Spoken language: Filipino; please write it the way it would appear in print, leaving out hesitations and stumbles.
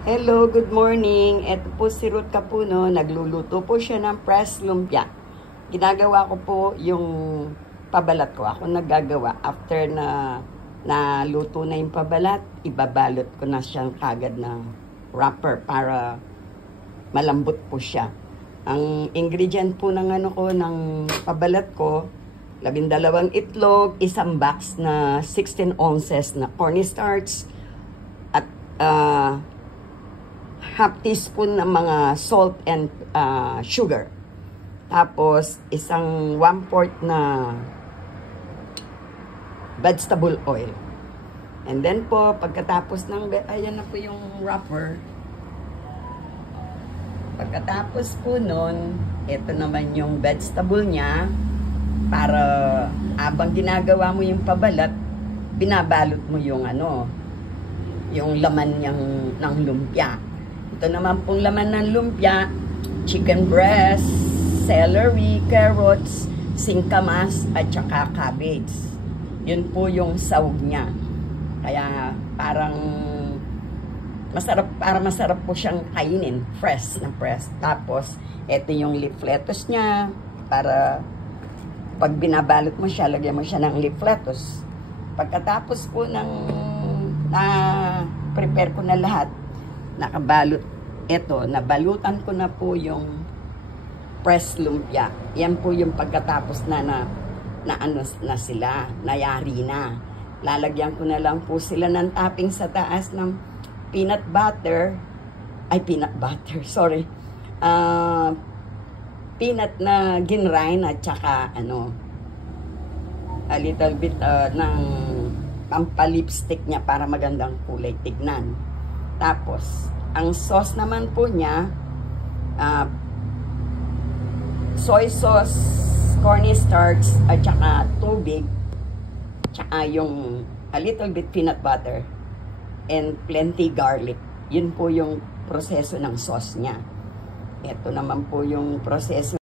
Hello, good morning. Ito po si Ruth Capuno. Nagluluto po siya ng press lumpia. Ginagawa ko po yung pabalat ko. Ako naggagawa. After na luto na yung pabalat, ibabalot ko na siyang kagad ng wrapper para malambot po siya. Ang ingredient po ng ng pabalat ko, 12 itlog, isang box na 16 ounces na cornstarch, at half teaspoon ng mga salt and sugar. Tapos, isang 1/4 na vegetable oil. And then po, pagkatapos ng, ayan na po yung wrapper. Pagkatapos po nun, ito naman yung vegetable niya. Para habang ginagawa mo yung pabalat, binabalot mo yung yung laman ng lumpia. Ito naman pong laman ng lumpia: chicken breast, celery, carrots, singkamas, at saka cabbage. Yun po yung sahog niya. Kaya parang masarap po siyang kainin, fresh na fresh. Tapos ito yung leaf lettuce niya, para pag binabalot mo siya, lagyan mo siya ng leaf lettuce. Pagkatapos po ng prepare ko na lahat, nakabalot. Ito, nabalutan ko na po yung press lumpia. Yan po yung pagkatapos na sila, nayari na. Lalagyan ko na lang po sila ng topping sa taas ng peanut butter, peanut na ginrind, at saka a little bit ng pampalipstick niya para magandang kulay tignan. Tapos, ang sauce naman po niya, soy sauce, cornstarch, at saka tubig, tsaka yung a little bit peanut butter, and plenty garlic. Yun po yung proseso ng sauce niya. Ito naman po yung proseso